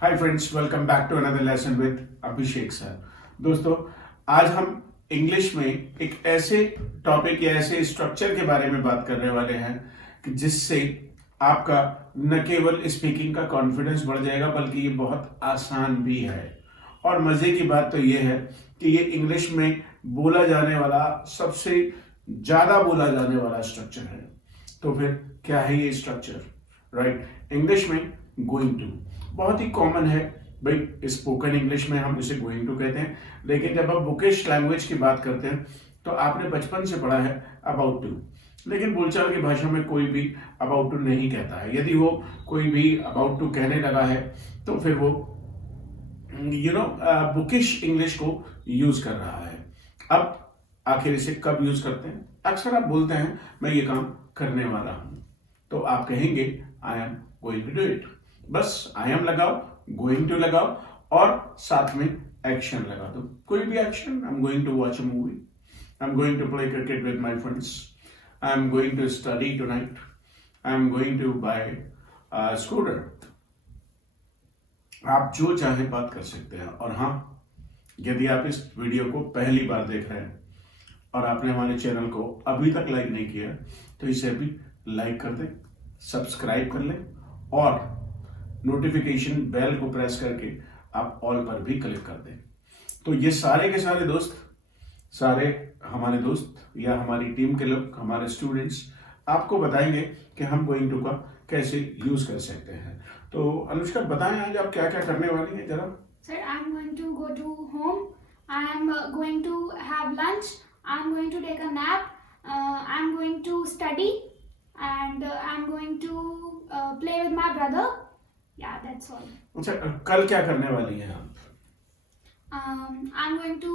Hi friends, welcome back to another lesson with Abhishek sir. दोस्तों, आज हम इंग्लिश में एक ऐसे टॉपिक या ऐसे स्ट्रक्चर के बारे में बात करने वाले हैं कि जिससे आपका न केवल स्पीकिंग का कॉन्फिडेंस बढ़ जाएगा बल्कि ये बहुत आसान भी है। और मजे की बात तो ये है कि ये इंग्लिश में बोला जाने वाला सबसे ज्यादा बोला जाने वाला स्ट्रक्चर है। तो फिर क्या है ये स्ट्रक्चर? राइट, इंग्लिश में गोइंग टू बहुत ही कॉमन है भाई। स्पोकन इंग्लिश में हम इसे गोइंग टू कहते हैं, लेकिन जब आप बुकिश लैंग्वेज की बात करते हैं तो आपने बचपन से पढ़ा है अबाउट टू। लेकिन बोलचाल की भाषा में कोई भी अबाउट टू नहीं कहता है। यदि वो कोई भी अबाउट टू कहने लगा है तो फिर वो बुकिश इंग्लिश को यूज कर रहा है। अब आखिर इसे कब यूज करते हैं? अक्सर आप बोलते हैं मैं ये काम करने वाला हूं, तो आप कहेंगे I am going to do it. बस आई एम लगाओ, गोइंग टू लगाओ और साथ में एक्शन लगा दो। कोई भी action, I am going to watch a movie, I am going to play cricket with my friends, I am going to study tonight, I am going to buy scooter. आप जो चाहे बात कर सकते हैं। और हाँ, यदि आप इस वीडियो को पहली बार देख रहे हैं और आपने हमारे चैनल को अभी तक लाइक नहीं किया तो इसे अभी लाइक कर दें, सब्सक्राइब कर लें और नोटिफिकेशन बेल को प्रेस करके आप ऑल पर भी क्लिक कर दें। तो ये सारे के सारे दोस्त, सारे हमारे दोस्त या हमारी टीम के लोग, हमारे स्टूडेंट्स आपको बताएंगे कि हम गोइंग टू का कैसे यूज कर सकते हैं। तो अनुष्का, बताएं आज आप क्या क्या करने वाली हैं जरा। Sir, I'm going to go to home. I am going to have lunch. I'm going to take a nap. I'm going to study, and I'm going to play with my brother. Yeah, that's all. अच्छा, कल क्या करने वाली हैं आप? I'm going to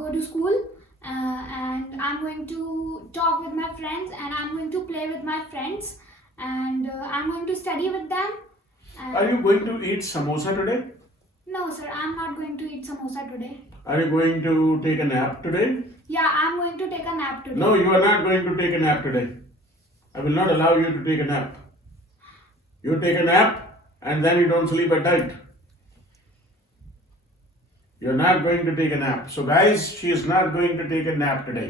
go to school, and I'm going to talk with my friends, and I'm going to play with my friends, and I'm going to study with them. Are you going to eat samosa today? No, sir, I'm not going to eat samosa today. Are you going to take a nap today? Yeah, I'm going to take a nap today. No, you are not going to take a nap today. I will not allow you to take a nap. You take a nap and then you don't sleep at night. You're not going to take a nap. So guys, she is not going to take a nap today.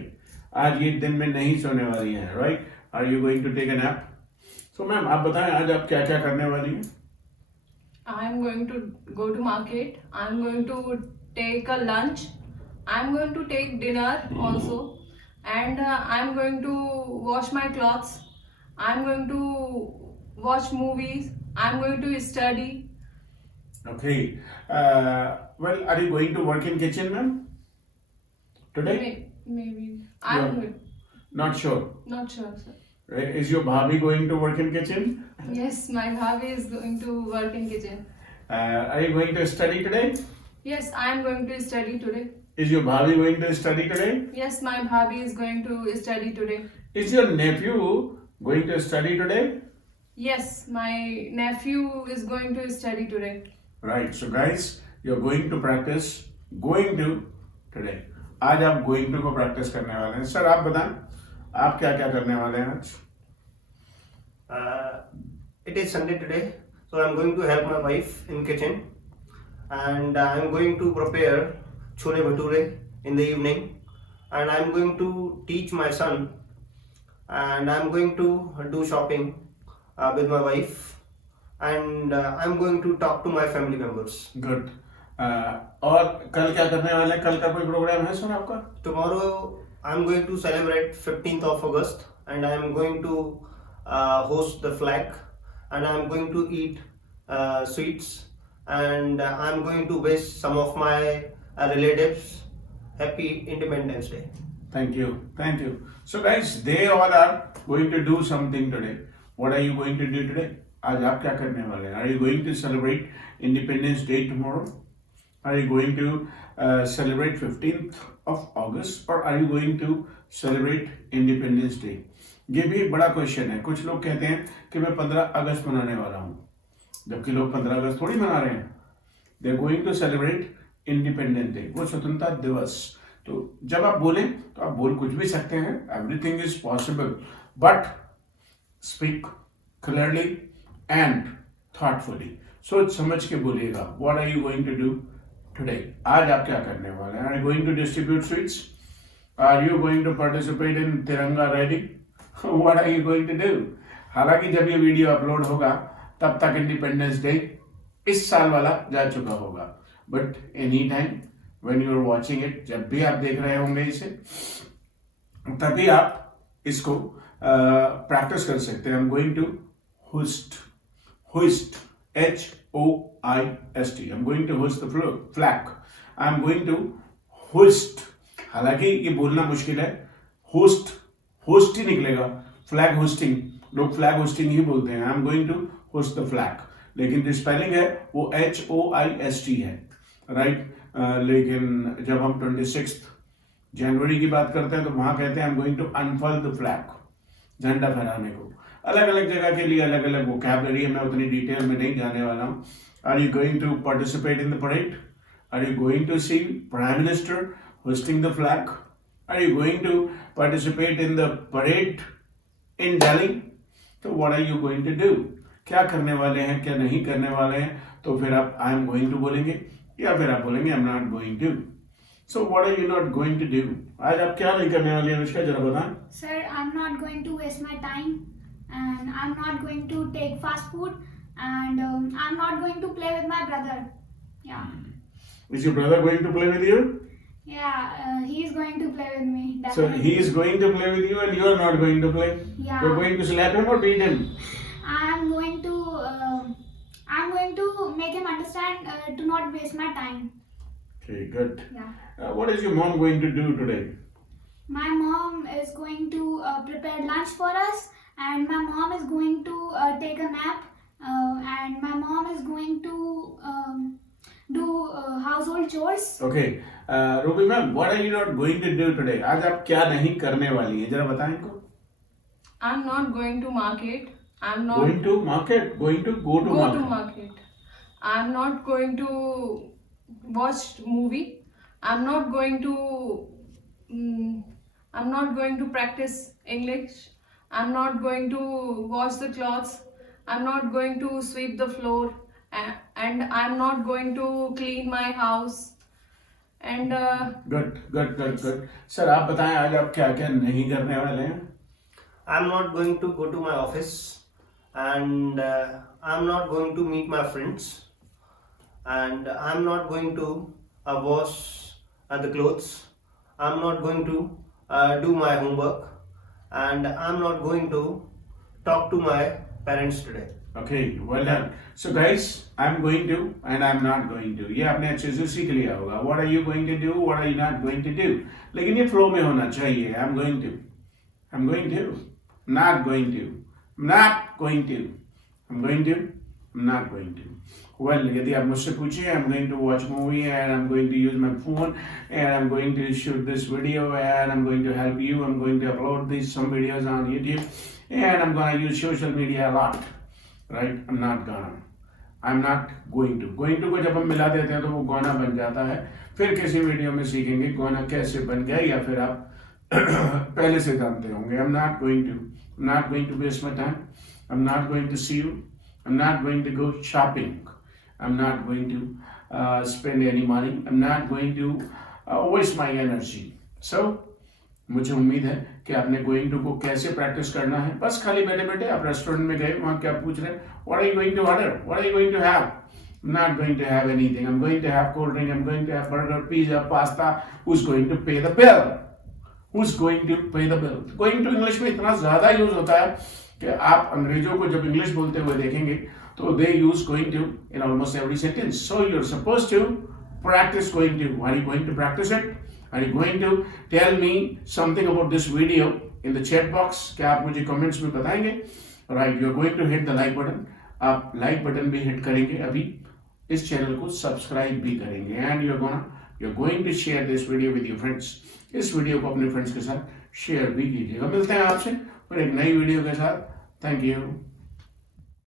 आज ये दिन में नहीं सोने वाली हैं, right? Are you going to take a nap? So ma'am, आप बताएं आज आप क्या क्या करने वाली हैं? I'm going to go to market. I'm going to take a lunch. I'm going to take dinner also, and I'm going to wash my clothes. I'm going to watch movies. I'm going to study. Okay. Well, are you going to work in kitchen, ma'am? Today? Maybe. Yeah. Not sure. Not sure, sir. Is your bhabhi going to work in kitchen? Yes, my bhabhi is going to work in kitchen. Are you going to study today? Yes, I am going to study today. Is your bhabhi going to study today? Yes, my bhabhi is going to study today. Is your nephew going to study today? Yes, my nephew is going to study today. Right. So guys, you're going to practice going to today. आज आप going to को practice करने वाले हैं। Sir आप बताएं, आप क्या क्या करने वाले हैं आज? It is Sunday today, so I'm going to help my wife in kitchen, and I'm going to prepare chole bhature in the evening, and I'm going to teach my son, and I'm going to do shopping with my wife, and I'm going to talk to my family members. Good. और कल क्या करने वाले हैं? कल का कोई programme है सर आपका? Tomorrow I'm going to celebrate 15th of August, and I'm going to host the flag, and I'm going to eat sweets, and I'm going to wish some of my relatives happy Independence Day. Thank you. Thank you. So guys, they all are going to do something today. What are you going to do today? आज आप क्या करने वाले हैं? Are you going to celebrate Independence Day tomorrow? Are you going to celebrate 15th of August, or are you going to celebrate Independence Day? ये भी एक बड़ा क्वेश्चन है। कुछ लोग कहते हैं कि मैं 15 अगस्त मनाने वाला हूँ, जबकि लोग 15 अगस्त थोड़ी मना रहे हैं। They are going to celebrate Independence Day, वो स्वतंत्रता दिवस। तो जब आप बोलें तो आप बोल कुछ भी सकते हैं, everything is possible, but speak clearly and thoughtfully. सोच समझ के बोलिएगा. What are you going to do today? आज आप क्या करने वाले हैं? Are you going to distribute sweets? Are you going to participate in तिरंगा rally? What are you going to do? हालांकि जब ये वीडियो अपलोड होगा तब तक इंडिपेंडेंस डे इस साल वाला जा चुका होगा, but any time when you are watching it, जब भी आप देख रहे होंगे इसे, तभी आप इसको प्रैक्टिस कर सकते हैं. I am going to hoist, hoist HOIST. I am going to hoist the flag. I am going to hoist. हालांकि ये बोलना मुश्किल है, होस्ट होस्ट ही निकलेगा. फ्लैग होस्टिंग, लोग फ्लैग होस्टिंग ही बोलते हैं. I am going to hoist the flag, लेकिन जो स्पेलिंग है वो HOIST है, राइट. लेकिन जब हम 26 जनवरी की बात करते हैं तो वहां कहते हैं I am going to unfurl the flag, झंडा फहराने को. अलग अलग जगह के लिए अलग अलग वोकैबुलरी है, मैं उतनी डिटेल में नहीं जाने वाला हूँ. Are you going to participate in the parade? Are you going to see prime minister hoisting the flag? Are you going to participate in the parade in Delhi? तो what are you going to do? क्या करने वाले हैं, क्या नहीं करने वाले हैं? तो फिर आप आई एम गोइंग टू बोलेंगे या फिर आप बोलेंगे I am not going to. So what are you not going to do? आज आप क्या नहीं करने वाले हैं अनुष्का, जरा बताएं. Sir, I'm not going to waste my time, and I'm not going to take fast food, and I'm not going to play with my brother. Yeah. Is your brother going to play with you? Yeah, he is going to play with me. So Definitely. he is going to play with you and you are not going to play? Yeah. You're going to slap him or beat him? I'm going to make him understand to not waste my time. Okay, good. Yeah. What is your mom going to do today? My mom is going to prepare lunch for us, and my mom is going to take a nap, and my mom is going to do household chores. Okay. Ruby ma'am, what are you not going to do today? आज आप क्या नहीं करने वाली हैं, जरा बताएं इनको. I'm not going to market. I'm not Going to market, going to go to go market. to market. I'm not going to watch movie. I'm not going to I'm not going to practice English. I'm not going to wash the clothes. I'm not going to sweep the floor, and I'm not going to clean my house. And Good, good, good, good. Sir आप बताएं आज आप क्या क्या नहीं करने वाले हैं. I'm not going to go to my office, and I'm not going to meet my friends, and I'm not going to wash the clothes. I'm not going to do my homework, and I'm not going to talk to my parents today. Okay, well done. So guys, I'm going to and I'm not going to. ये आपने अच्छे से सीख लिया होगा. What are you going to do? What are you not going to do? लेकिन ये flow में होना चाहिए. I'm going to. I'm going to. Not going to. Not going to. I'm going to. I'm not going to. Well, यदि आप मुझसे पूछिए, I'm going to watch movie and I'm going to use my phone and I'm going to shoot this video and I'm going to help you. I'm going to upload some videos on YouTube and I'm going to use social media a lot. Right? I'm not gonna. I'm not going to. Going to को जब हम मिला देते हैं तो वो gonna बन जाता है. फिर किसी वीडियो में सीखेंगे गोना कैसे बन गया, या फिर आप पहले से जानते होंगे. I'm not going to. I'm not going to waste my time. I'm not going to see you. I'm not going to go shopping. I'm not going to spend any money. I'm not going to waste my energy. So मुझे उम्मीद है कि आपने going to को कैसे practice करना है. बस खाली बैठे बैठे आप रेस्टोरेंट में गए, वहां क्या पूछ रहे हैं, what are you going to order, what are you going to have. I'm not going to have anything. I'm going to have cold drink. I'm going to have burger, pizza, pasta. Who's going to pay the bill? Who's going to pay the bill? Going to English में इतना ज्यादा use होता है कि आप अंग्रेजों को जब इंग्लिश बोलते हुए देखेंगे तो they use going to in almost every sentence. So you're supposed to practice going to. Are you going to practice it? Are you going to tell me something about this video in the chat box? क्या आप मुझे comments में बताएंगे? Right, you're going to hit the like button. आप like button भी hit करेंगे, अभी इस चैनल को सब्सक्राइब भी करेंगे, and you're going to share this video with your friends. इस वीडियो को अपने फ्रेंड्स के साथ शेयर भी कीजिएगा. मिलते हैं आपसे फिर एक नई वीडियो के साथ. Thank you.